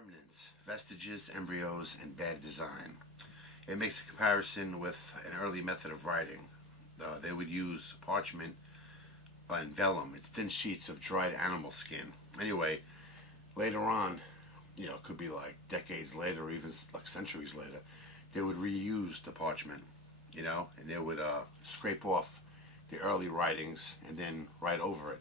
Remnants, vestiges, embryos, and bad design. It makes a comparison with an early method of writing. They would use parchment and vellum. It's thin sheets of dried animal skin. Anyway, later on, it could be like decades later or even like centuries later, they would reuse the parchment, and they would scrape off the early writings and then write over it.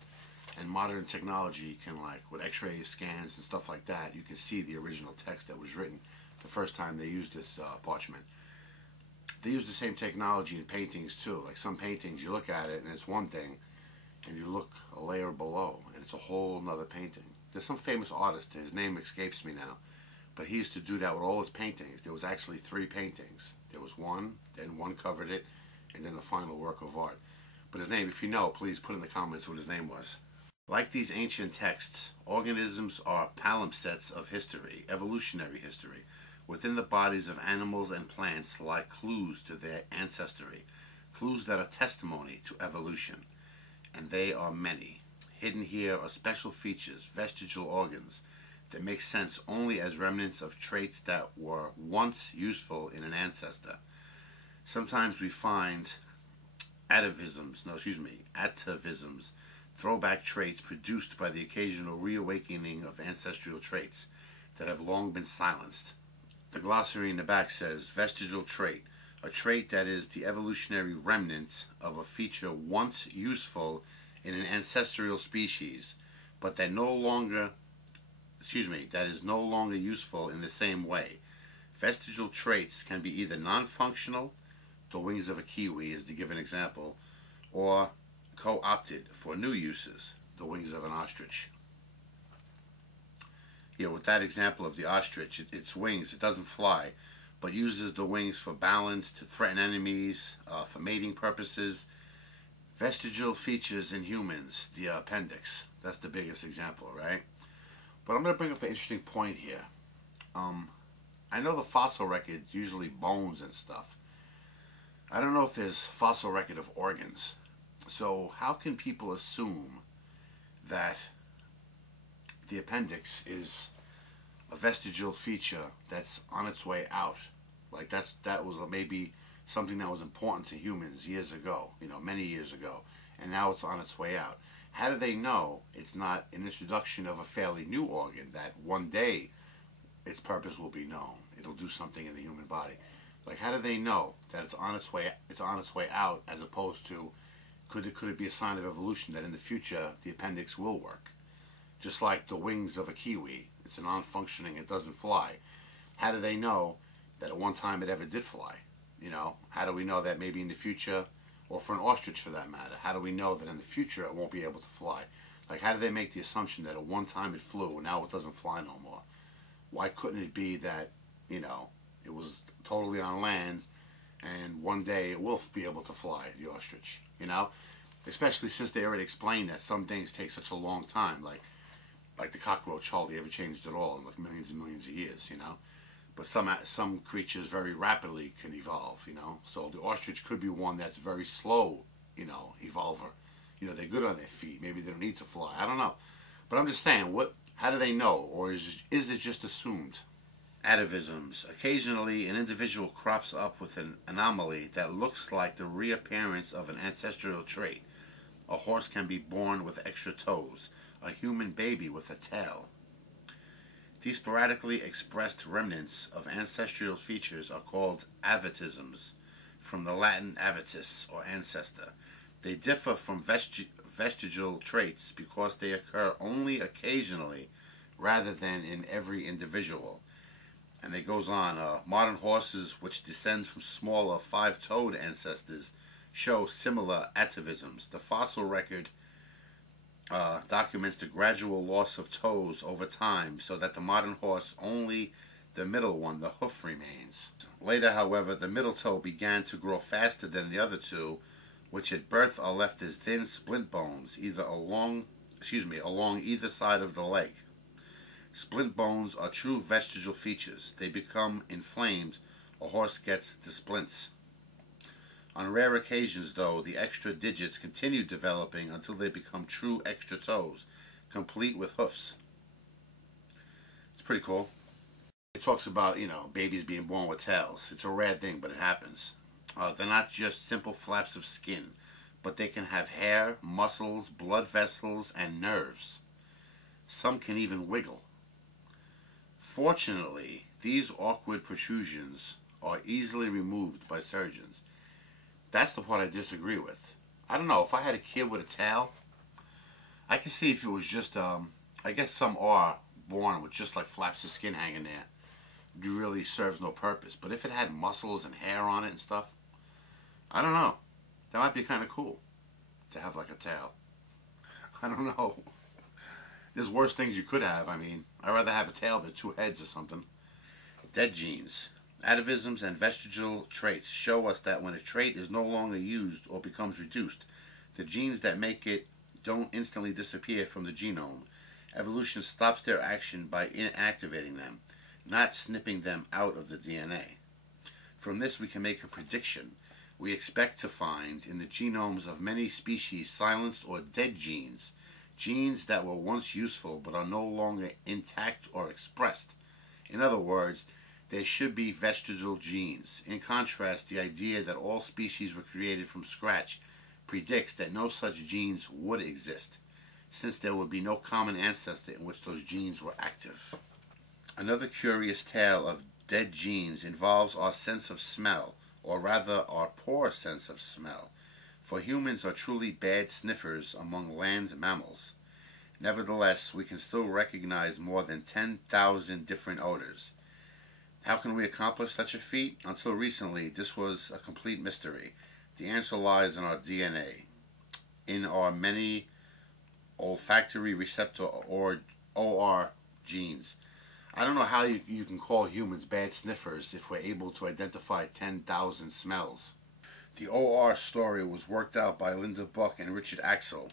And modern technology can, like with x-ray scans and stuff like that, you can see the original text that was written the first time they used this parchment. They use the same technology in paintings too. Like some paintings, you look at it and it's one thing, and you look a layer below and it's a whole nother painting. There's some famous artist, his name escapes me now, but he used to do that with all his paintings. There was actually 3 paintings. There was one, then one covered it, and then the final work of art. But his name, if you know, please put in the comments what his name was. Like these ancient texts, organisms are palimpsests of history, evolutionary history. Within the bodies of animals and plants lie clues to their ancestry, clues that are testimony to evolution. And they are many. Hidden here are special features, vestigial organs, that make sense only as remnants of traits that were once useful in an ancestor. Sometimes we find atavisms, throwback traits produced by the occasional reawakening of ancestral traits that have long been silenced. The glossary in the back says, vestigial trait, a trait that is the evolutionary remnant of a feature once useful in an ancestral species, but that is no longer useful in the same way. Vestigial traits can be either non-functional, the wings of a kiwi is the given example, or co-opted for new uses, the wings of an ostrich. With that example of the ostrich, its wings, it doesn't fly, but uses the wings for balance, to threaten enemies, for mating purposes. Vestigial features in humans, the appendix, that's the biggest example, right? But I'm going to bring up an interesting point here. I know the fossil record is usually bones and stuff. I don't know if there's fossil record of organs. So how can people assume that the appendix is a vestigial feature that's on its way out? Like that was maybe something that was important to humans years ago, many years ago, and now it's on its way out. How do they know it's not an introduction of a fairly new organ that one day its purpose will be known? It'll do something in the human body. Like, how do they know that it's on its way out, as opposed to could it be a sign of evolution that in the future the appendix will work? Just like the wings of a kiwi, it's a non-functioning, it doesn't fly. How do they know that at one time it ever did fly? How do we know that maybe in the future, or for an ostrich for that matter, how do we know that in the future it won't be able to fly? Like, how do they make the assumption that at one time it flew and now it doesn't fly no more? Why couldn't it be that, it was totally on land and one day it will be able to fly, the ostrich, Especially since they already explained that some things take such a long time, like the cockroach hardly ever changed at all in like millions and millions of years, But some creatures very rapidly can evolve, So the ostrich could be one that's very slow, evolver. They're good on their feet. Maybe they don't need to fly. I don't know. But I'm just saying, how do they know? Or is it just assumed? Atavisms. Occasionally, an individual crops up with an anomaly that looks like the reappearance of an ancestral trait. A horse can be born with extra toes. A human baby with a tail. These sporadically expressed remnants of ancestral features are called avatisms, from the Latin avatus, or ancestor. They differ from vestigial traits because they occur only occasionally rather than in every individual. And it goes on, modern horses which descend from smaller 5-toed ancestors show similar atavisms. The fossil record documents the gradual loss of toes over time, so that the modern horse, only the middle one, the hoof, remains. Later, however, the middle toe began to grow faster than the other two, which at birth are left as thin splint bones, along either side of the leg. Splint bones are true vestigial features. They become inflamed, a horse gets the splints. On rare occasions, though, the extra digits continue developing until they become true extra toes, complete with hoofs. It's pretty cool. It talks about, babies being born with tails. It's a rare thing, but it happens. They're not just simple flaps of skin, but they can have hair, muscles, blood vessels, and nerves. Some can even wiggle. Fortunately, these awkward protrusions are easily removed by surgeons. That's the part I disagree with. I don't know, if I had a kid with a tail, I can see if it was just, I guess some are born with just like flaps of skin hanging there. It really serves no purpose. But if it had muscles and hair on it and stuff, I don't know. That might be kind of cool to have like a tail. I don't know. There's worse things you could have. I mean, I'd rather have a tail than two heads or something. Dead genes. Atavisms and vestigial traits show us that when a trait is no longer used or becomes reduced, the genes that make it don't instantly disappear from the genome. Evolution stops their action by inactivating them, not snipping them out of the DNA. From this we can make a prediction. We expect to find in the genomes of many species silenced or dead genes, genes that were once useful but are no longer intact or expressed. In other words, they should be vestigial genes. In contrast, the idea that all species were created from scratch predicts that no such genes would exist, since there would be no common ancestor in which those genes were active. Another curious tale of dead genes involves our sense of smell, or rather our poor sense of smell, for humans are truly bad sniffers among land mammals. Nevertheless, we can still recognize more than 10,000 different odors. How can we accomplish such a feat? Until recently, this was a complete mystery. The answer lies in our DNA, in our many olfactory receptor or OR genes. I don't know how you can call humans bad sniffers if we're able to identify 10,000 smells. The OR story was worked out by Linda Buck and Richard Axel,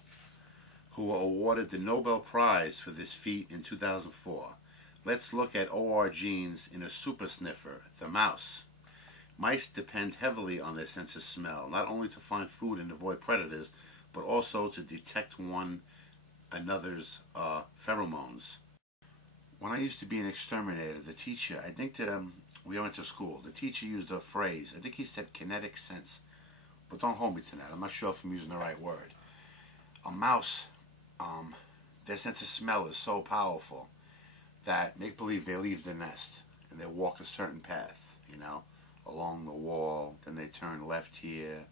who were awarded the Nobel Prize for this feat in 2004. Let's look at OR genes in a super sniffer, the mouse. Mice depend heavily on their sense of smell, not only to find food and avoid predators, but also to detect one another's pheromones. When I used to be an exterminator, the teacher, I think we went to school, the teacher used a phrase, I think he said kinetic sense, but don't hold me to that, I'm not sure if I'm using the right word. A mouse, their sense of smell is so powerful that make believe they leave the nest and they walk a certain path, along the wall, then they turn left here,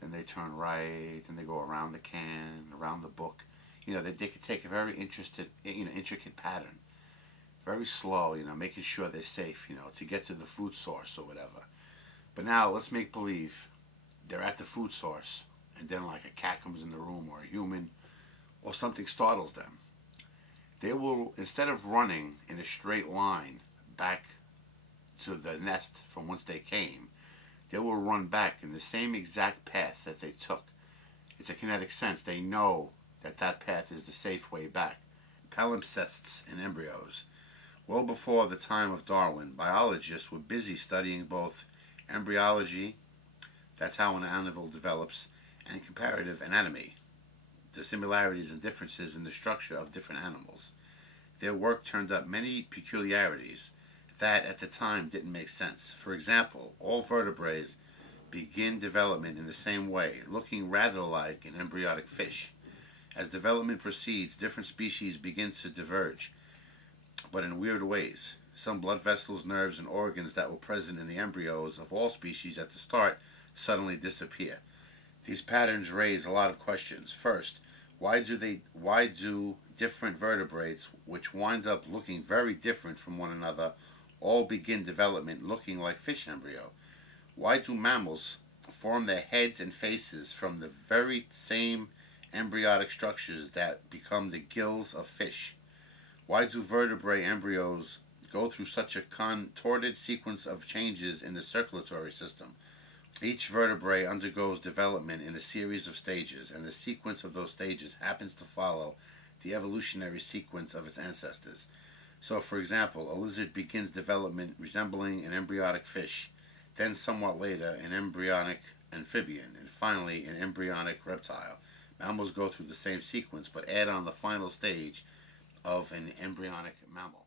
then they turn right, then they go around the can, around the book. They could take a very intricate pattern, very slow, making sure they're safe, to get to the food source or whatever. But now let's make believe they're at the food source, and then like a cat comes in the room or a human or something startles them. They will, instead of running in a straight line back to the nest from whence they came, they will run back in the same exact path that they took. It's a kinetic sense. They know that that path is the safe way back. Palimpsests in embryos. Well before the time of Darwin, biologists were busy studying both embryology, that's how an animal develops, and comparative anatomy, the similarities and differences in the structure of different animals. Their work turned up many peculiarities that at the time didn't make sense. For example, all vertebrates begin development in the same way, looking rather like an embryonic fish. As development proceeds, different species begin to diverge, but in weird ways. Some blood vessels, nerves, and organs that were present in the embryos of all species at the start suddenly disappear. These patterns raise a lot of questions. First, why do different vertebrates, which wind up looking very different from one another, all begin development looking like fish embryo? Why do mammals form their heads and faces from the very same embryonic structures that become the gills of fish? Why do vertebrate embryos go through such a contorted sequence of changes in the circulatory system? Each vertebrae undergoes development in a series of stages, and the sequence of those stages happens to follow the evolutionary sequence of its ancestors. So, for example, a lizard begins development resembling an embryonic fish, then somewhat later an embryonic amphibian, and finally an embryonic reptile. Mammals go through the same sequence, but add on the final stage of an embryonic mammal.